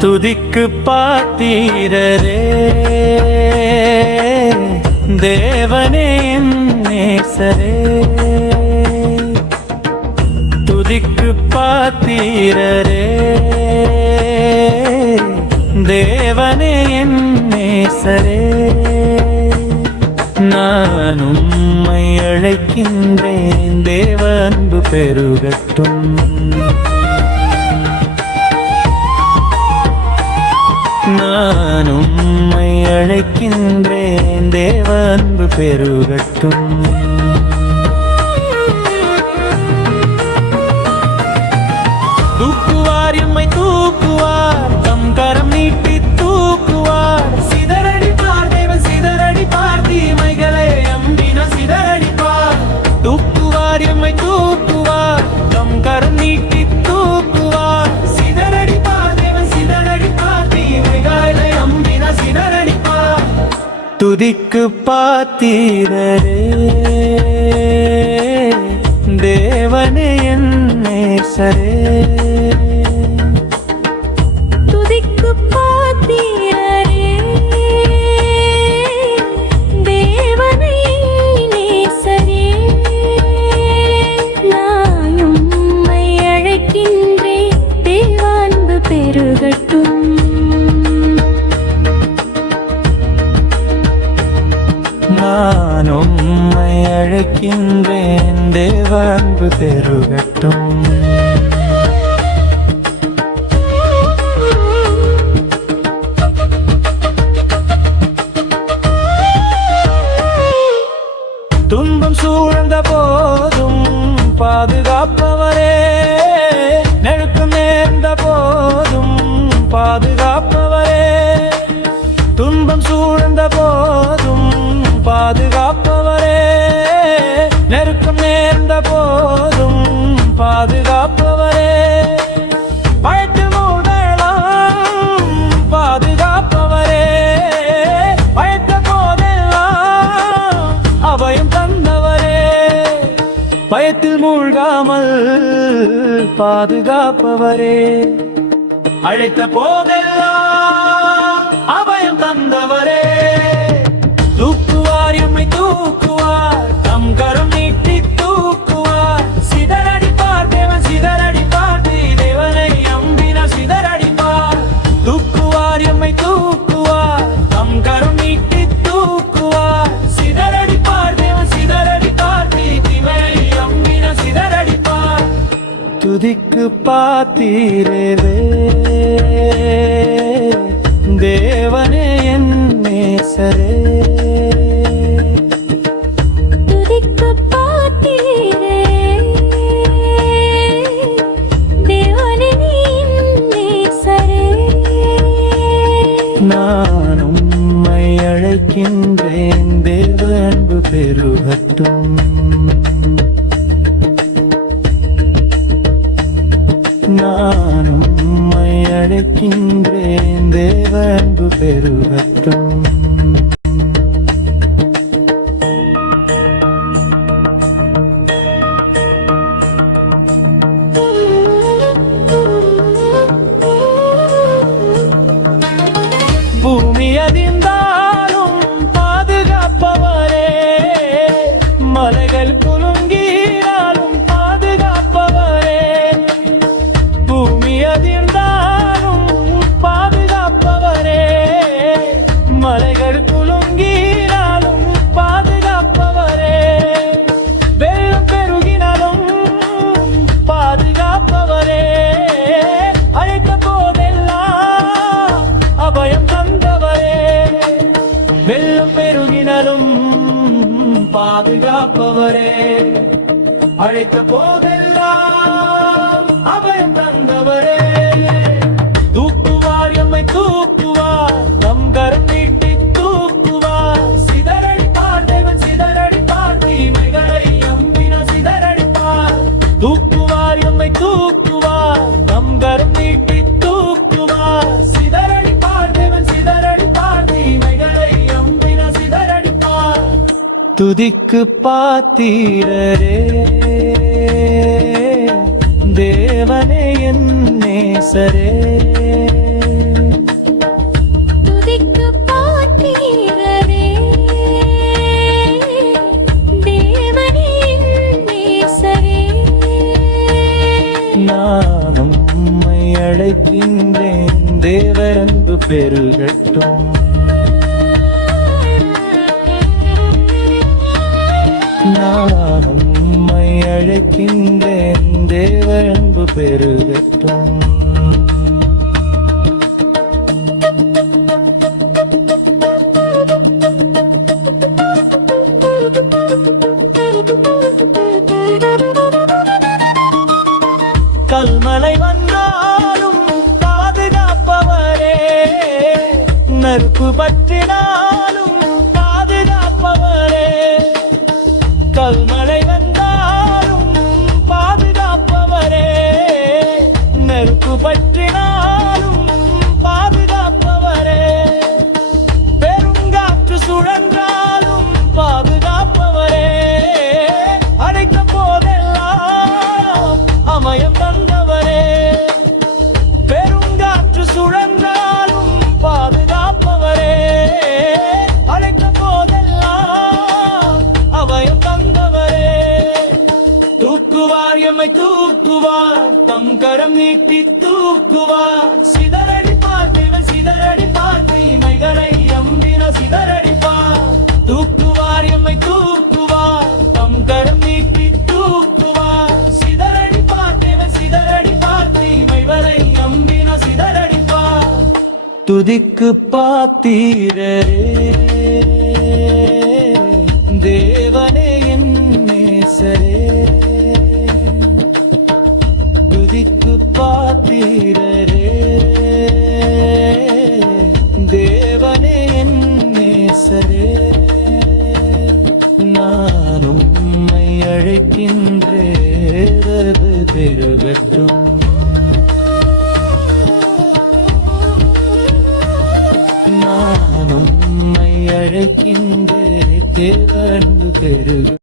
துதிக்கு பாத்தீரரே தேவனே என் நேசரே. துதிக்கு பாத்தீரரே. தேவனே என் நேசரே. நான் உம்மை அழைக்கின்றேன் தேவ அன்பு பெருகட்டும். நான் உம்மை அழைக்கின்றேன் தேவ அன்பு பெருகட்டும். துதிக்கு பாத்தீரரே. அழைக்கின்றேன் தேவ அன்பு பெருகட்டும். துன்பம் சூழ்ந்த போதும் பாதுகாப்பவரே நெருக்கம் நேர்ந்த போதும் பாதுகாப்பவரே. துன்பம் சூழ்ந்த போதும் பாதுகாப்பவரே பாதுகாப்பவரே. பயத்தில் மூடலாம் பாதுகாப்பவரே. பயத்த போதெல்லாம் அபயம் தந்தவரே. பயத்தில் மூழ்காமல் பாதுகாப்பவரே. அழைத்த போதெல்லாம் துதிக்கு பாத்தீரே தேவனே என் நேசரே. நான் உம்மை அழைக்கின்றேன். தேவ அன்பு பெருகட்டும். நான் உம்மை அழைக்கின்றேன். தேவன்பு பெருகட்டும். பாதுகாப்பவரே அழைத்த போதெல்லாம் துதிக்கு பாத்தீரரே. தேவனே என் நேசரே. நானும் அழைக்கின்றேன். தேவரன்பு பெருகட்டும். நானும் உம்மை அழைக்கின்றேன். தேவரன்பு பெருகட்டும். கல்மலை வந்தாலும் பாதுகாப்பவரே. நற்பு பற்றி கல்மலை வந்தாலும் தூக்குவார் தூக்குவார் தம் கரம் நீட்டி தூக்குவார் சிதறடிப்பார் தேவன் சிதறடிப்பார் தீமைகளை எம்பின சிதறடிப்பார் தூக்குவார் எம்மை தூக்குவார் தம் கரம் நீட்டி தூக்குவார். சிதறடிப்பார் தேவன் சிதறடிப்பார் தீமைகளை எம்பின சிதறடிப்பார் துதிக்கு பாத்தீரரே தேவனே என் நேசரே. உம்மை அழைக்கின்றேரது பெருகட்டும் நானும் உம்மை அழைக்கின்றே தேவன்பு பெருக